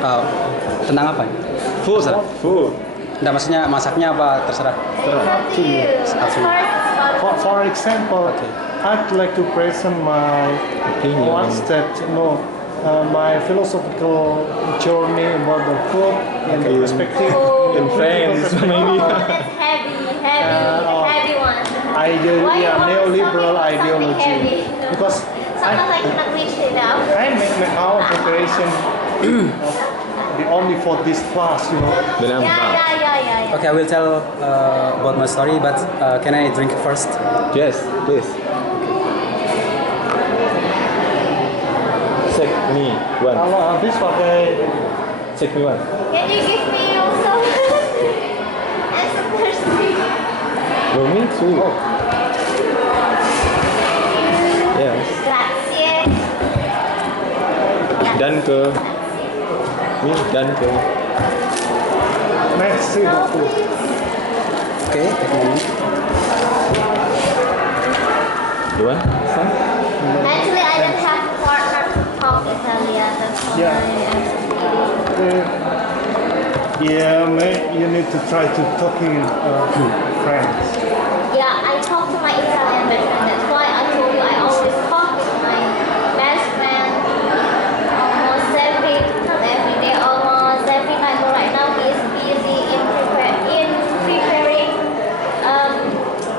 Uh, tentang apa? Food, sir. Food. Nggak, maksudnya masaknya apa terserah. Up to you. For example, I'd like to present my Opinion. what's that? My philosophical journey about the food and the perspective In France, maybe. That's heavy one. Neoliberal ideology. Because Sometimes I cannot reach it now. I make my own preparation only for this class, Yeah. Okay, I will tell about my story, but can I drink first? Yes, please. Take me one. Kalau habis pakai Take me one. Can you give me also? I'm so thirsty. For me too. Yes. Grazie. Danke. Me, danke. merci beaucoup. Okay, take a moment. You want some? Actually, I don't have a partner to talk Italian. That's why Yeah. I'm speaking. You need to try to talking to friends. Yeah, I talk to my Italian best friend. That's why I told you I always talk with my best friend almost not every day, almost every night. But right now he is busy in preparing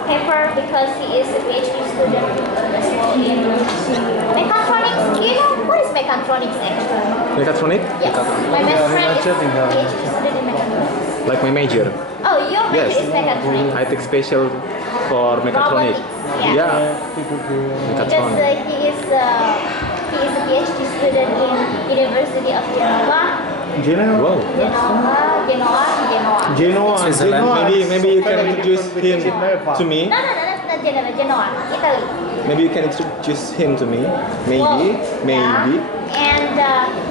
paper because he is a PhD student as well in mechatronics. You know what is mechatronics actually? Mechatronic? Yes, my best friend is a PhD student in mechatronics. Like my major. Oh, your major Yes. is mechatronics. I take special for mechatronic. Robotics, yeah. Yeah. Because Mechatronic. he is a PhD student in University of Genoa. Wow. Genoa. Switzerland. Maybe you can introduce him to me. No, that's not Genoa. Genoa, Italy. Maybe you can introduce him to me. Maybe. Well, Maybe. yeah. And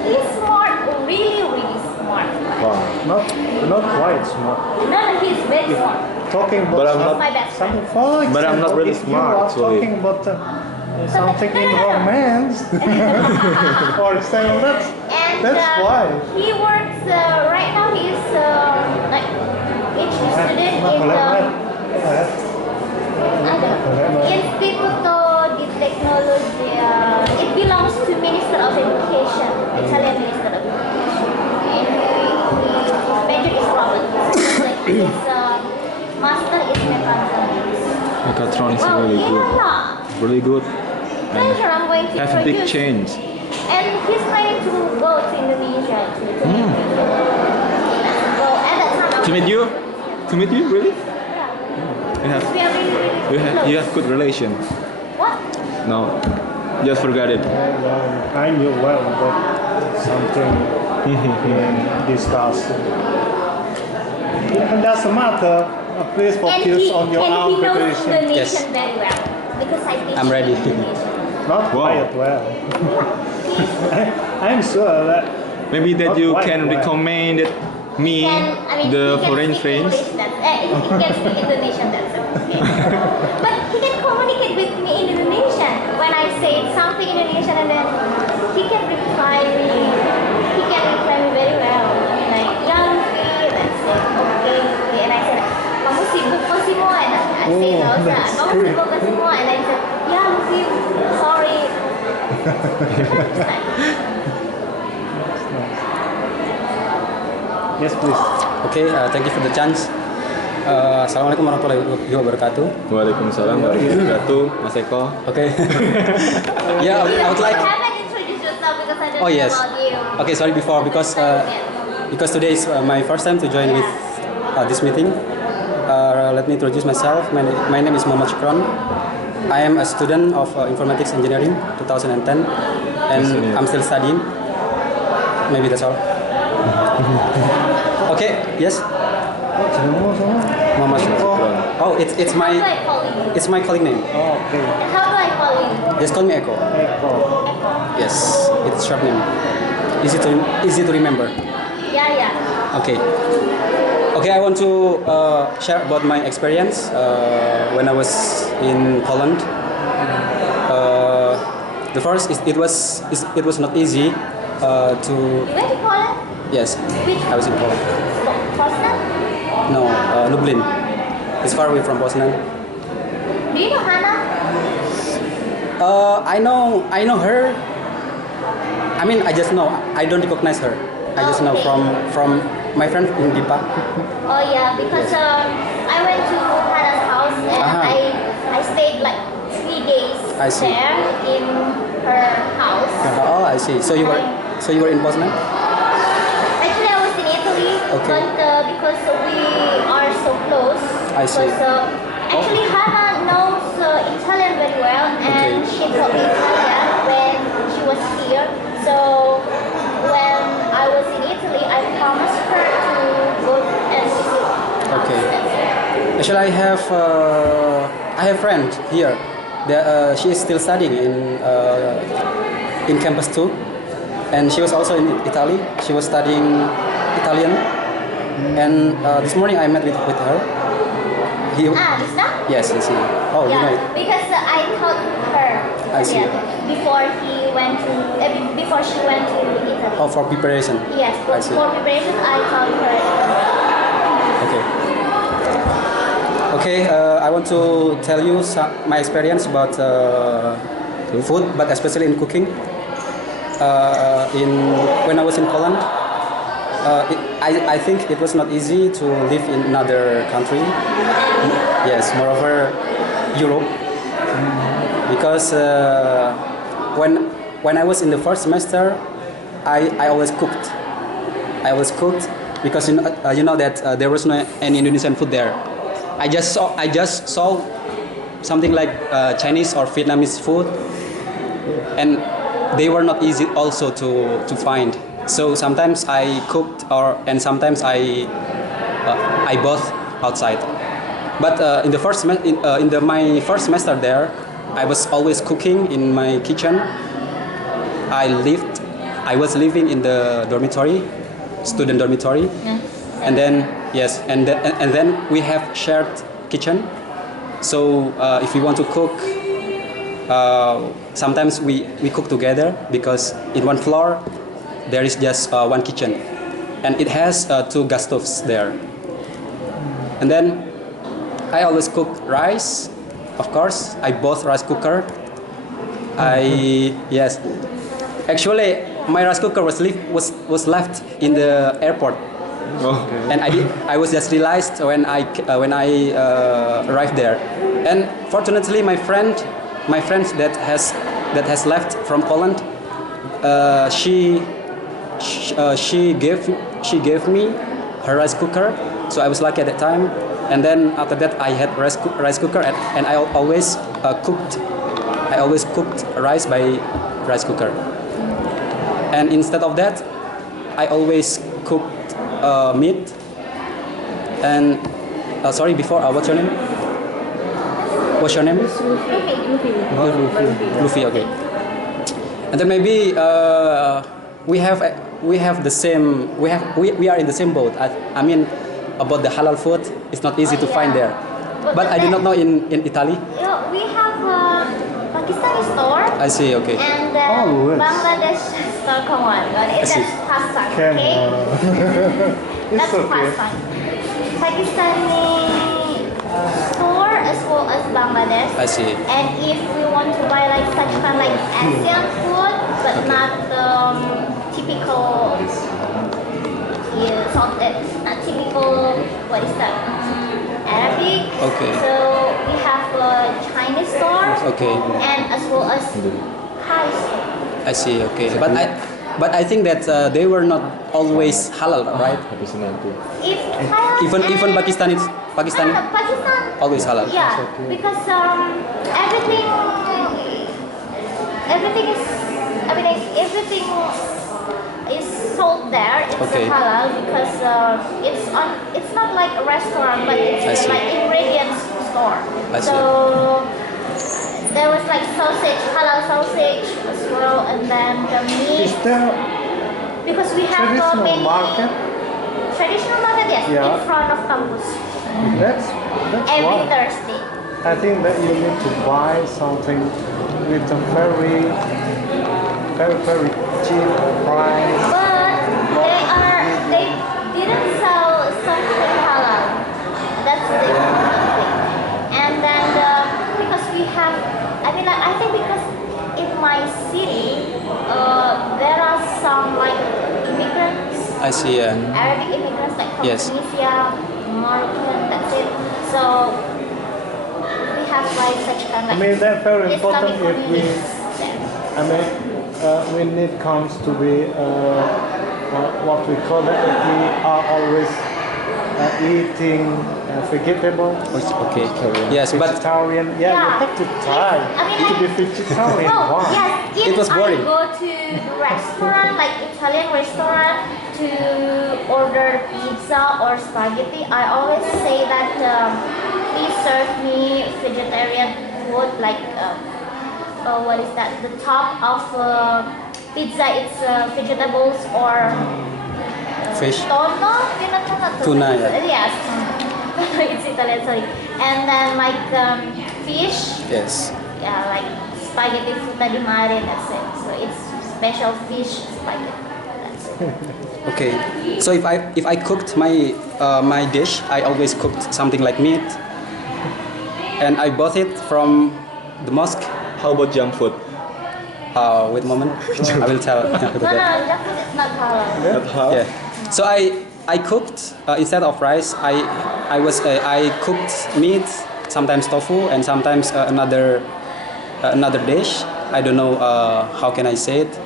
he's smart, really smart. Wow. Not quite smart. No, he's very smart. Talking about But I'm not. My best friend. something, for But I'm not example, really if smart, you are actually. talking about something in romance, for example, And that's why. he works right now. He's like PhD student in Instituto di Tecnologia. It belongs to Minister of Education, Italian Minister of Education. And his major is robotics. Like his master is mechatronics. Mechatronics is Well, really good. yeah. Really good. Pleasure, I'm going to Have a big introduce. change. And he's planning to go to Indonesia too. Well, at that time, I To meet you? To meet you? Really? Yeah. You have. We are really close. You have good relation. What? No. Just forget it. I knew well about something in discuss. It doesn't matter. Please focus on your own he knows preparation. Indonesian Yes. very well because I teach I'm ready. Indonesian. Not Wow. quite well. I'm sure that Maybe that Not you quite can well. recommend me the he can foreign speak friends. English, he can speak Indonesian, that's okay. But he can communicate with me in Indonesian. When I say something in Indonesian and then he can reply me. He can reply me very well. Like, ya Luffy, let's say, okay. And I said, kamu sibuk kok semua? And I say, no, that's kamu great. sibuk kok semua? And I said, ya Luffy, sorry. yes, please. Okay, thank you for the chance. Assalamualaikum warahmatullahi wabarakatuh. Waalaikumsalam warahmatullahi wabarakatuh. Mas Eko. Okay. Yeah, I would like. You haven't introduced yourself because I don't Oh know yes. about you. Okay, sorry before because today is my first time to join with this meeting. Let me introduce myself. My name is Muhammad Shukron. I am a student of informatics engineering 2010, and I'm still studying. Maybe that's all. Okay. Yes. Muhammad Shukron. Oh, it's How my do I call you? it's my colleague name. Oh, okay. How do I call you? Just call me Eko. Echo. Yes, it's short name. Easy to remember. Yeah. Okay. Okay, I want to share about my experience when I was in Poland. The first is it was not easy to You went to Poland? Yes, Which I was in Poland. Poznan? No, Lublin. It's far away from Poznan. Do you know Hannah? I know her. I mean, I just know. I don't recognize her. I just know from my friend in Dipa. Oh yeah, because I went to Hannah's house and I stayed like 3 days I see. there in her house. Oh, I see. So you were in Poznan? Actually, I was in Italy, Okay. but because we are so close. I see. Because, actually, Hannah knows Italian very well, and Okay. she taught me Italian when she was here. So when I was in Italy, I promised her to go and visit. Okay. Actually, I have friend here. She is still studying in campus too, and she was also in Italy. She was studying Italian, and this morning I met with her. Lisa? Yes, yes. Oh, you know Yeah, it. because I taught her I see. Italian before before she went to Italy. Oh, for preparation. Yes, I see. for preparation, I taught her Italian. Okay. Okay, I want to tell you my experience about food, but especially in cooking. When I was in Poland, I think it was not easy to live in another country. Yes, moreover, Europe, because when I was in the first semester, I always cooked. I always cooked because you know that there was no any Indonesian food there. I just saw something like Chinese or Vietnamese food, and they were not easy also to find. So sometimes I cooked and sometimes I bought outside. But in the first my first semester there, I was always cooking in my kitchen. I was living in the dormitory, student dormitory, and then and then we have shared kitchen. So if we want to cook, sometimes we cook together because in one floor there is just one kitchen, and it has 2 gas stoves there. And then I always cook rice. Of course, I bought rice cooker. Yes, actually my rice cooker was left in the airport. Okay. And I was just realized when I arrived there, and fortunately my friend that has left from Poland, she gave me her rice cooker, so I was lucky at that time. And then after that I had rice cooker and I always cooked rice by rice cooker. And instead of that, I always cooked meat. And sorry, before what's your name? What's your name? Luffy. Okay. And then maybe we have the same. We are in the same boat. I mean, about the halal food, it's not easy to find there. But I did not know in Italy. We have a Pakistani store. I see. Okay. And Oh, yes. Bangladesh store, come on. It's see. just pasta, Can, okay? it's That's okay. pasta. Pakistani store as well as Bangladesh. I see. And if we want to buy like such kind like Asian food, but not typical, not typical. What is that? Arabic. Okay. So we have a Chinese store. Okay. And as well as Thai store. I see. Okay. But I think that they were not always halal, right? If Thailand Even and- Pakistan Pakistan always halal. Yeah, because everything is sold there. It's Okay. halal because it's not like a restaurant, but I it's see. like ingredients store. I see. So there was like halal sausage as well, and then the meat Is there because we have traditional many market? traditional market, yes, Yeah. in front of campus That's every why. Thursday. I think that you need to buy something with a very cheap price. But they are I see. Yeah. Arabic immigrants like from Yes. Tunisia, Moroccan, that's it. So we have like such kind of I mean, that's very Islamic important if we, communities there. I mean, when it comes to be what we call it, if we are always eating vegetables, Okay. Yes, but vegetarian, yeah, you have to try I mean, to be vegetarian. no, Why? yes, if It was boring. I go to the restaurant, like Italian restaurant, to order pizza or spaghetti, I always say that please serve me vegetarian food, like what is that? The top of pizza, it's vegetables or fish. tono, Tuna, yeah. Yes, it's Italian, sorry. And then like fish. Yes. Yeah, like spaghetti frutta di mare, that's it. So it's special fish spaghetti. That's it. Okay. So if I cooked my my dish, I always cooked something like meat, and I bought it from the mosque. How about junk food? Wait a moment. I will tell. No, junk food is not halal. Not halal? Yeah. So I cooked instead of rice. I cooked meat, sometimes tofu, and sometimes another dish. I don't know how can I say it.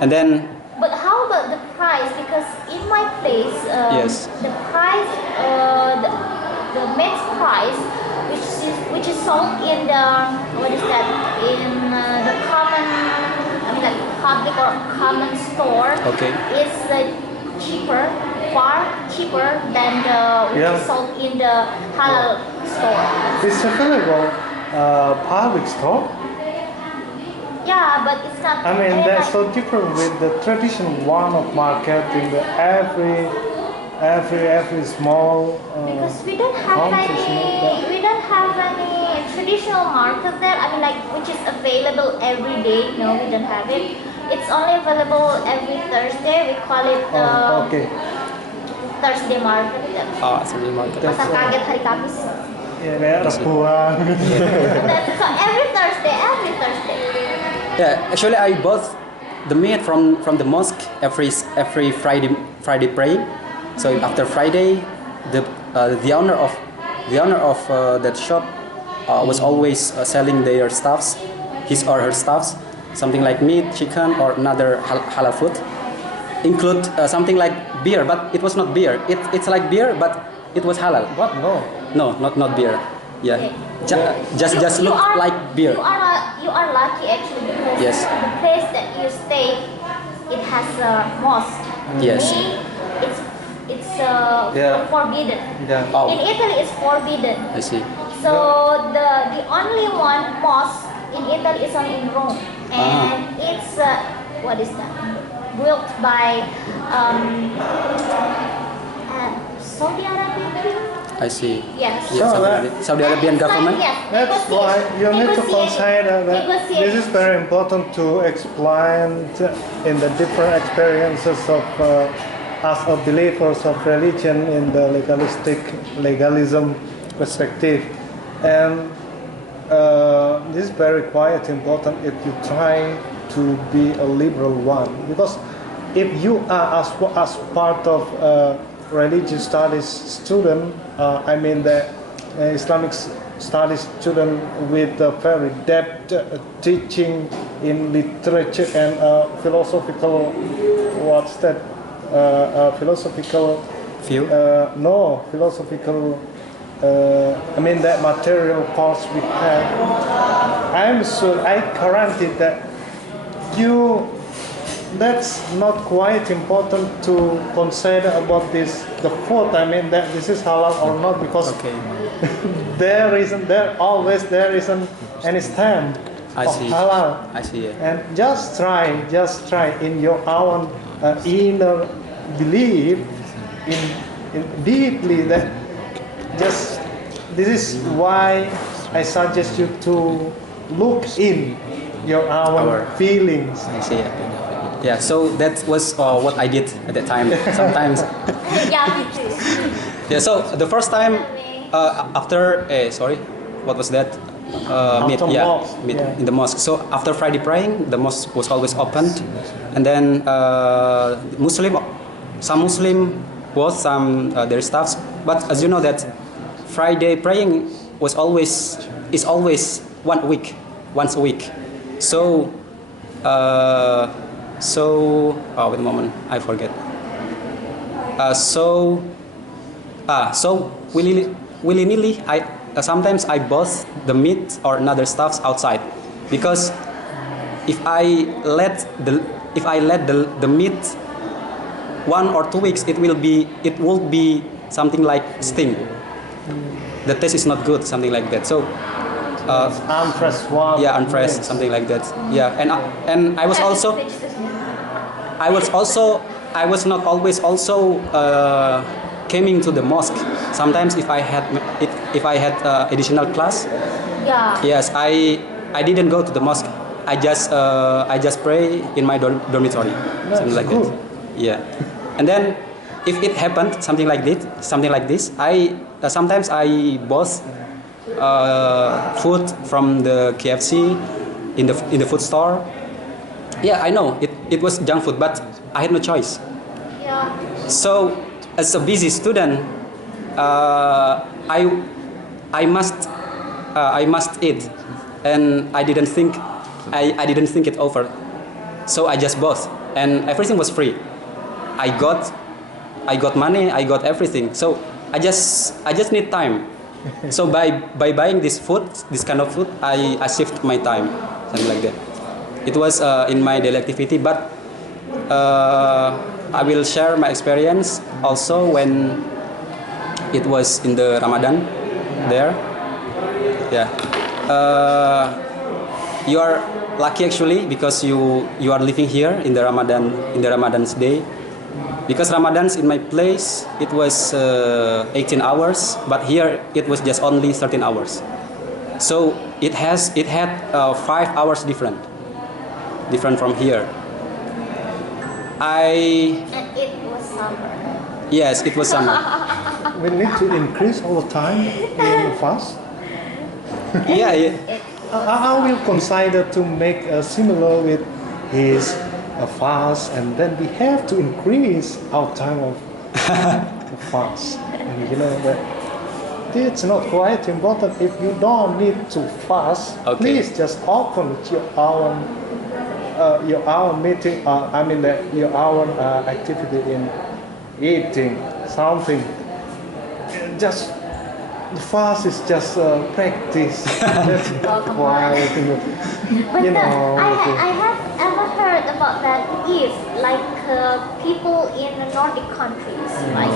And then But how about the price? Because in my place, Yes. the price, the meat price, which is sold in the what is that? In the common, I mean like public or common store, Okay. is cheaper, far cheaper than the which Yeah. is sold in the halal store. It's available public store. Yeah, but it's not. I mean, like- that's so different with the traditional one of market in the every small. Because we don't have homes, we don't have any traditional market there. I mean, like which is available every day. No, we don't have it. It's only available every Thursday. We call it Okay. Thursday market. sorry, market. Pasar kaget hari Kamis. Yeah, kayak rebuan. So every Thursday. Yeah, actually I bought the meat from the mosque every Friday praying. So after Friday, the owner of that shop was always selling their stuffs, his or her stuffs, something like meat, chicken, or another halal food. Include something like beer, but it was not beer. It's like beer, but it was halal. What? No. No, not beer. Yeah, Okay. just look like beer. You are lucky actually because Yes. the place that you stay, it has a mosque. Yes. Me, it's Yeah. forbidden. Yeah. Oh. In Italy, it's forbidden. I see. So the only one mosque in Italy is only in Rome, and it's what is that? Built by Saudi Arabia. I see. Yes. Yeah, Saudi Arabian government. Yes. That's why you need to consider that this is very important to explain in the different experiences of as a believers of religion in the legalism perspective, and this is very quite important if you try to be a liberal one, because if you are as part of religious studies student, I mean the Islamic studies student with a very depth teaching in literature and philosophical, what's that? Philosophical View. no philosophical. I mean that material course we have. I'm sure I guarantee that that's not quite important to consider about this the food. I mean that this is halal or not, because Okay. there isn't any stamp I of see. halal. I see. Yeah. And just try in your own inner belief in deeply that just this is why I suggest you to look in your own Our- feelings. I see. Yeah. So that was what I did at that time. Sometimes. Yeah, me too. Yeah. So the first time after sorry, what was that? Meet. After Yeah. mosque, Meet yeah. in the mosque. So after Friday praying, the mosque was always opened, and then Muslim some Muslim both, some their staffs. But as you know that Friday praying is always once a week. So wait a moment, I forget. So willy-nilly, I sometimes I both the meat or another stuffs outside, because if I let the meat 1 or 2 weeks, it will be something like sting. The taste is not good, something like that. So unfresh one. yeah, unfresh, something like that. Yeah, and I was not always also coming to the mosque. Sometimes if I had additional class, Yeah. yes, I didn't go to the mosque. I just pray in my dormitory, something like good. that. Yeah, and then if it happened something like this, I sometimes I bought food from the KFC in the food store. Yeah, I know it was junk food, but I had no choice. Yeah. So as a busy student, I must eat, and I didn't think it over. So I just bought, and everything was free. I got money, I got everything. So I just need time. So by buying this kind of food, I saved my time, something like that. It was in my daily activity, but I will share my experience also when it was in the Ramadan there. Yeah, you are lucky actually, because you are living here in the Ramadan's day. Because Ramadan's in my place it was 18 hours, but here it was just only 13 hours. So it had 5 hours different from here. And it was summer. Yes, it was summer. We need to increase all the time in fast. Yeah, yeah. I will consider to make similar with his fast, and then we have to increase our time of fast. And you know that it's not quite important. If you don't need to fast, Okay. please just open your hour meeting. Your hour activity in eating something. Just the fast is just practice. That's why But you know. I have ever heard about that if like people in the Nordic countries, like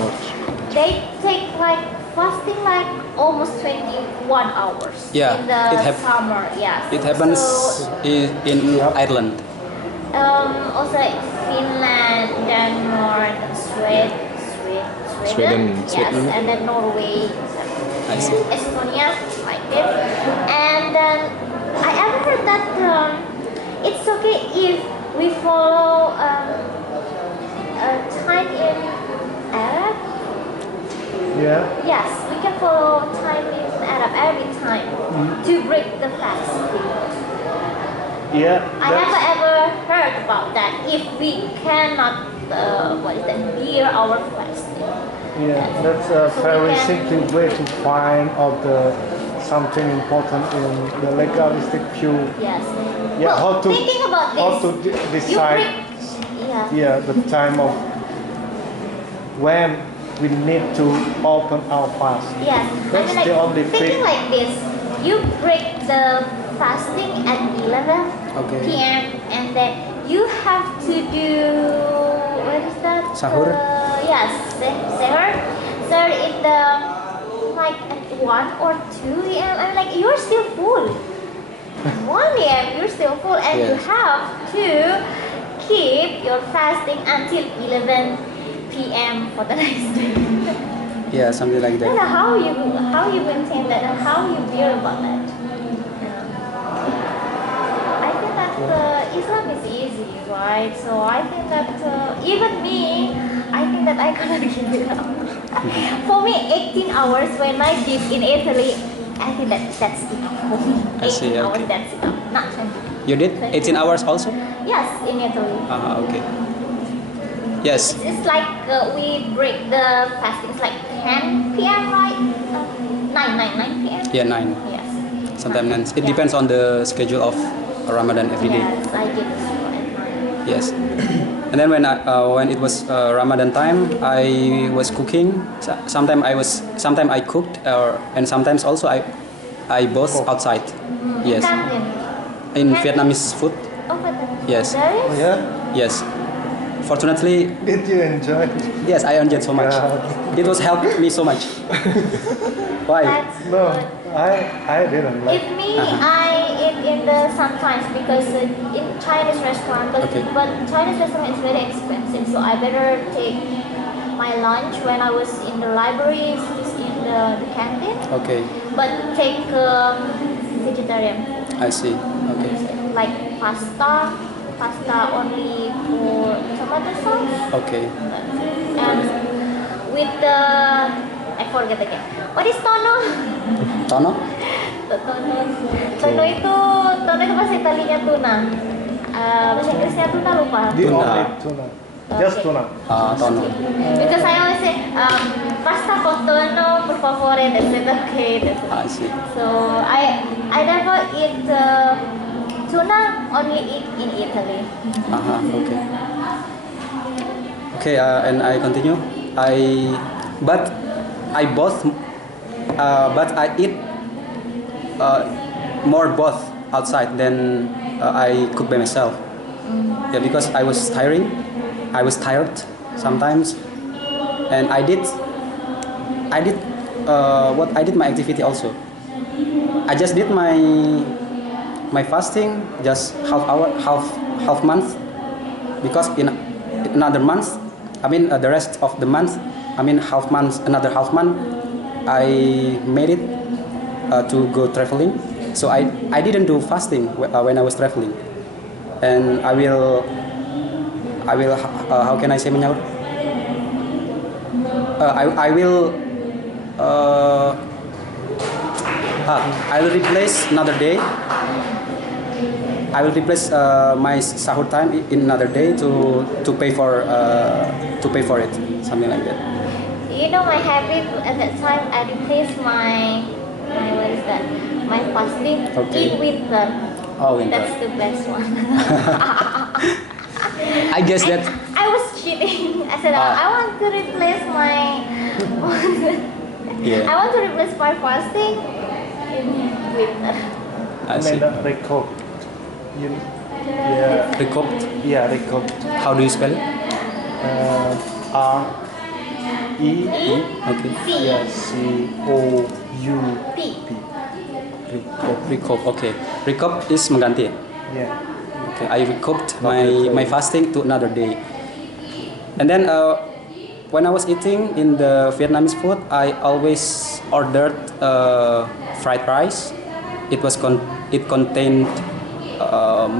they take like fasting like almost 21 hours Yeah, in the it summer. Yes. It happens So, in Ireland. also like Finland, Denmark, Sweden, yes, Sweden. and then Norway, I see. Estonia, like this. And then I ever heard that it's okay if we follow time in Arab. Yeah. Yes, we can follow time in Arab every time to break the fast. Yeah. I haven't ever heard about that. If we cannot, bear our fasting. Yeah, that's a So we very can- simple way to find out something important in the legalistic view. Yes. Yeah, Well, how to thinking about this, how to decide. Yeah. The time of when we need to open our fast. Yes. That's like the only thinking thing. like this, you break the fasting at 11 Okay. p.m. and then you have to do what is that? Sahur? Yes, sahur. So in the like at 1 or 2 a.m. I'm like you're still full. 1 a.m. you're still full, and you Yes. have to keep your fasting until 11 p.m. for the next day. Yeah, something like I don't that. know how you maintain that and how you bear about that. I think that Islam is easy, right? So I think that even me, I think that I cannot give it up. For me, 18 hours when I live in Italy, I think that's enough for me. I see, 18 hours, okay. that's enough. Not 20. You did 18 hours also? Yes, in Italy. Okay. Yes. It's like we break the fasting. It's like 10 p.m. right? 9 p.m. Yeah, 9. Yes. Sometimes 9. It Yeah. depends on the schedule of Ramadan every day. Yes, I did so at 9. Yes. And then when it was Ramadan time, I was cooking. Sometimes I cooked, and sometimes also I both outside. Yes. Canteen. In Vietnamese food. Oh, but Yes. there Oh, is? yeah? Yes. Fortunately, Did you enjoy? yes, I enjoyed so much. God. It was helped me so much. Why? That's No, good. I didn't like. If me, I eat in the sometimes because in Chinese restaurant, Okay. but Chinese restaurant is very expensive, so I better take my lunch when I was in the library, just in the canteen, Okay, but take vegetarian food, I see. Okay. like pasta only for tomato sauce, Okay. and with the, I forget again. What is tono? Tono? Tono itu bahasa Italianya tuna. Bahasa Inggrisnya tuna lupa. The Tuna. only tuna. Just tuna. Tono. Because I always say pasta con tono per favore. That's it. Okay. That's it. I see. So I never eat tuna. Only eat in Italy. Okay. Okay, and I continue. But I eat more both outside than I cook by myself. Yeah, because I was tired sometimes, and I did my activity also. I just did my fasting just half month, because in another month, the rest of the month, another half month, I made it to go traveling. So I didn't do fasting when I was traveling, and I will how can I say menyaur? I will replace another day. I will replace my sahur time in another day to pay for it, something like that. You know my habit at that time. I replaced my what is that? My fasting Okay. in winter. Oh, winter. That's the best one. I guess that I was cheating. I said I want to replace my. Yeah. I want to replace my fasting in winter. I see. Made a recooked. Yeah, Recooked. yeah, recooked. How do you spell it? R E Okay. yeah, C O U P. P. Recook. Okay. Recook is mengganti. Yeah. Okay. I recooked my fasting to another day. And then when I was eating in the Vietnamese food, I always ordered fried rice. It contained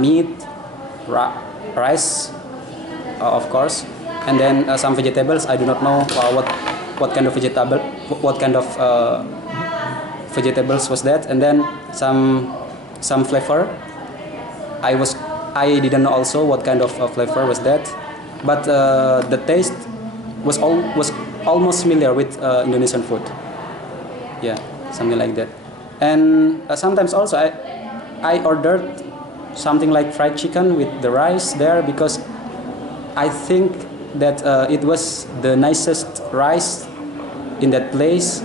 meat, rice, of course, and then some vegetables. I do not know what kind of vegetables was that, and then some flavor. I didn't know also what kind of flavor was that, but the taste was almost similar with Indonesian food. Yeah, something like that. And sometimes also I ordered something like fried chicken with the rice there, because I think that it was the nicest rice in that place.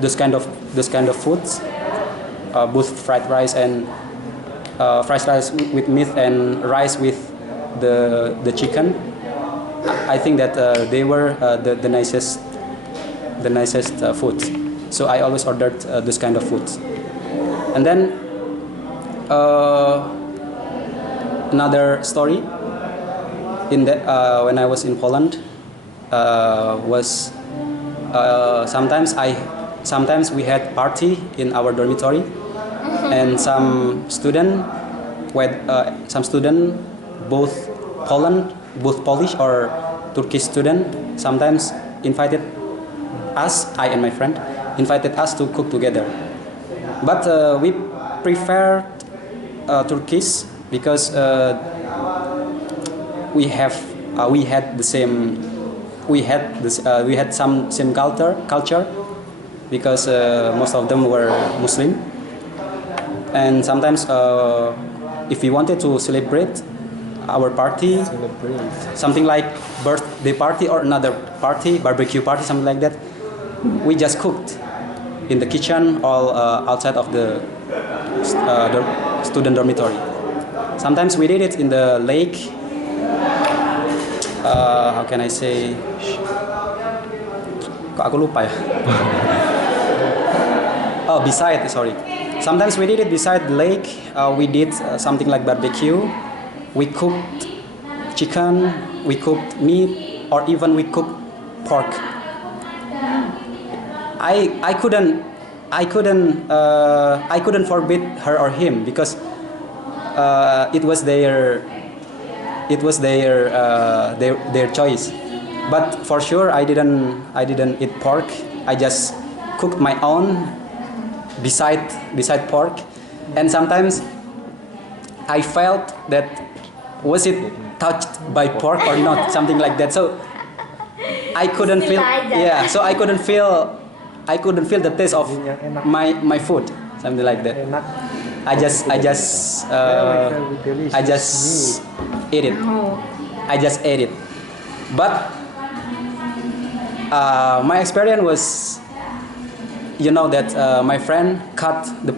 Those kind of foods, both fried rice and fried rice with meat and rice with the chicken. I think that they were the nicest foods. So I always ordered this kind of foods. And then another story in that when I was in Poland was sometimes we had party in our dormitory, and some student both Polish or Turkish student sometimes invited us, I and my friend invited us to cook together. But we preferred Turkish because we have we had the same, we had some same culture, because most of them were Muslim, and sometimes if we wanted to celebrate our party, something like birthday party or another party, barbecue party, something like that, we just cooked in the kitchen or outside of the student dormitory. Sometimes we did it in the lake. How can I say? Kok aku lupa ya? Oh, beside, sorry. Sometimes we did it beside the lake. We did something like barbecue. We cooked chicken, we cooked meat, or even we cooked pork. I couldn't forbid her or him, because it was their choice. But for sure, I didn't eat pork. I just cooked my own beside pork, and sometimes I felt that was it touched by pork or not, something like that. So I couldn't feel. Yeah, so I couldn't feel the taste of my food, something like that. I just ate it. I just ate it. But my experience was, that my friend cut the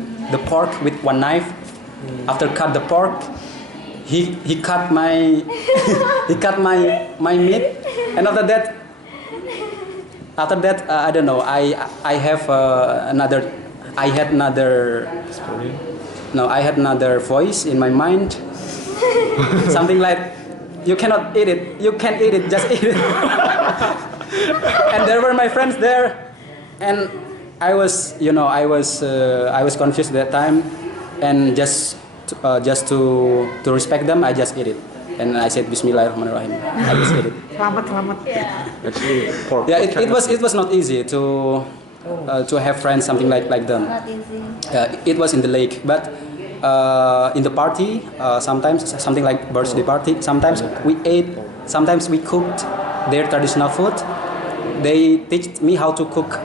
pork with one knife. After cut the pork, he cut my he cut my meat, and after that I don't know. I had another voice in my mind, something like, you cannot eat it. You can't eat it. Just eat it. And there were my friends there, and I was confused at that time, and just to respect them, I just ate it, and I said Bismillahirrahmanirrahim. I just ate it. Selamat. Actually, pork. Yeah, it was not easy to have friends something like them. Not easy. It was in the lake, but in the party, sometimes something like birthday party, sometimes we ate, sometimes we cooked their traditional food. They teach me how to cook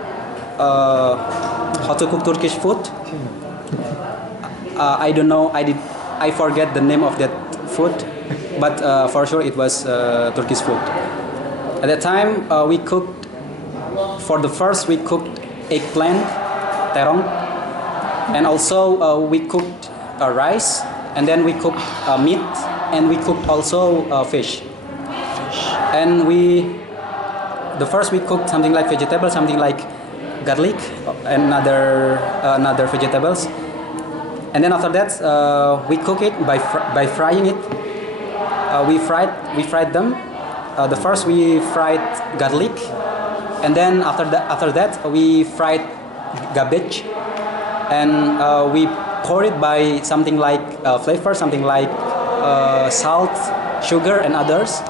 Turkish food. I don't know, I forget the name of that food, but for sure it was Turkish food. At that time, we cooked eggplant, terong, and also we cooked rice, and then we cooked meat, and we cooked also fish. And the first we cooked something like vegetable, something like garlic, and another vegetables. And then after that, we cook it by frying it. We fried them. The first we fried garlic, and then after that we fried cabbage, and we pour it by something like flavor, something like salt, sugar, and others.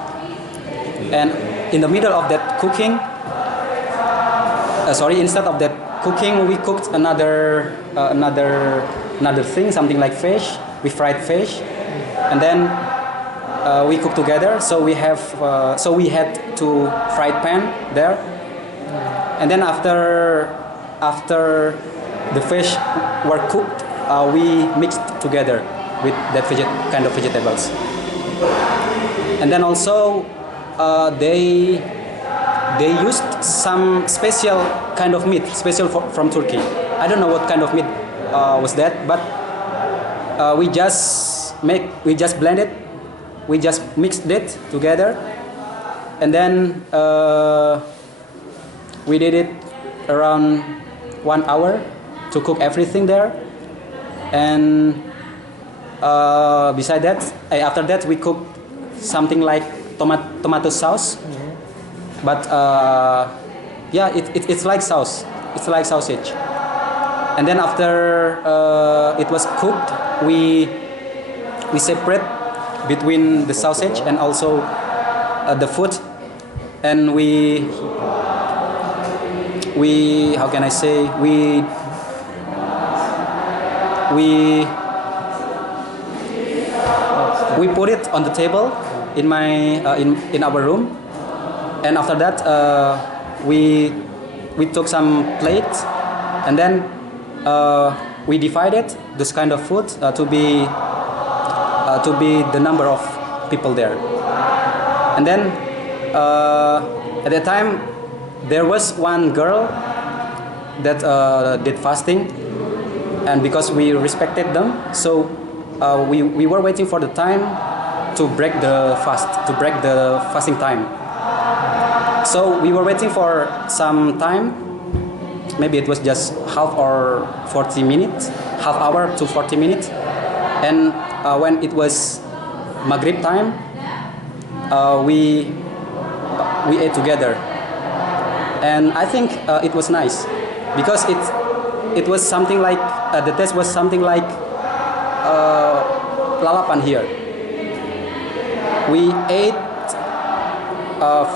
And in the middle of that cooking, instead of that cooking, we cooked another thing, something like fish. We fried fish, and then we cooked together. So we had two fried pan there, and then after the fish were cooked, we mixed together with that kind of vegetables. And then also they used some special kind of meat, special from Turkey. I don't know what kind of meat was that, but we just blended, we just mixed it together, and then we did it around 1 hour to cook everything there. And beside that, after that we cooked something like tomato sauce, but it's like sauce. It's like sausage. And then after it was cooked, we separate between the sausage and also the food, and we how can I say, we put it on the table in my in our room, and after that we took some plates, and then we divided this kind of food to be the number of people there. And then at that time there was one girl that did fasting, and because we respected them, so we were waiting for the time to break the fasting time. So we were waiting for some time, maybe it was just half or 40 minutes, half hour to 40 minutes, and when it was Maghrib time, we ate together, and I think it was nice because it was something like the taste was something like lalapan here. We ate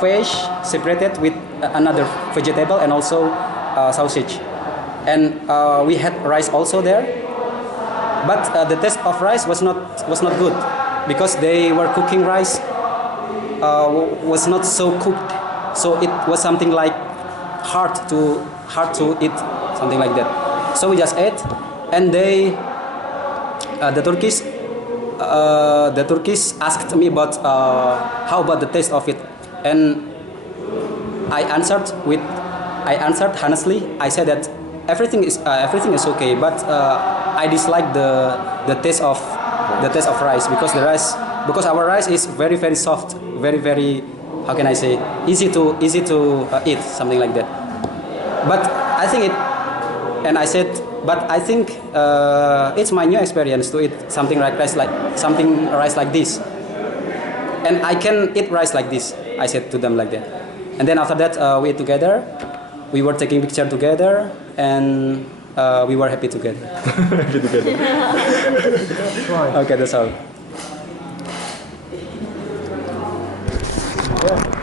fish separated with another vegetable and also sausage, and we had rice also there. But the taste of rice was not good because they were cooking rice was not so cooked, so it was something like hard to eat, something like that. So we just ate, and the Turkish asked me about how about the taste of it, and I answered honestly. I said that everything is okay, but I dislike the taste of rice because our rice is very soft, very how can I say, easy to eat, something like that. But I think it, and I said, but I think it's my new experience to eat something like rice like this, and I can eat rice like this. I said to them like that, and then after that we ate together. We were taking picture together, and we were happy together. Happy together. Okay, that's all. Yeah.